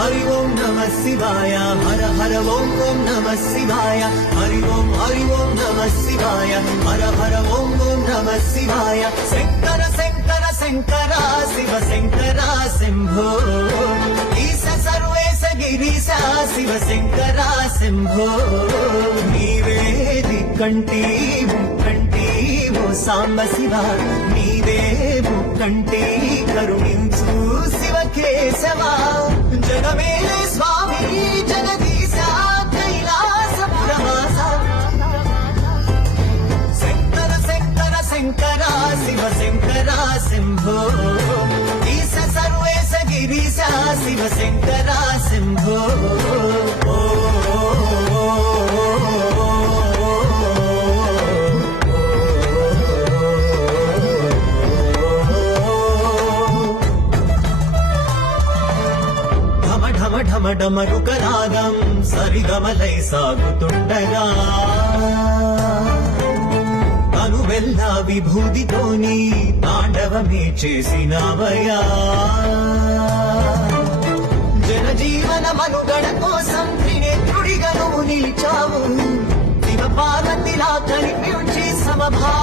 ఓం నమః శివాయ హర హర ఓం ఓం నమః శివాయ హరి ఓం నమః శివాయ హర హర ఓం ఓం నమః శివాయ శంకర శంకర శంకర శివ శంకర శంభో ఈశ సర్వేశ గిరీశ శివ శంకర శంభో నీవే దిక్కంటి ముక్కంటి ఓ సాంబ శివ నీవే ముక్కంటి కరుణించు శివ కేశవ జగమేలే స్వామి జగదీశ కైలాసపురవాస శంకర శంకర శంకర శివ శంకర శంభో ఈశ సర్వేశ గిరీశ శివ శంకర శంభో ఢమఢమరుకరాగం సరిగమలై సాగుతుండగా అనువెల్ల విభూతితోని తాండవమే చేసినవయా జనజీవన మనుగడ కోసం త్రినేత్రుడిగా నువ్వు నిలిచావు శివ పార్వతిలా కనిపించి సమభా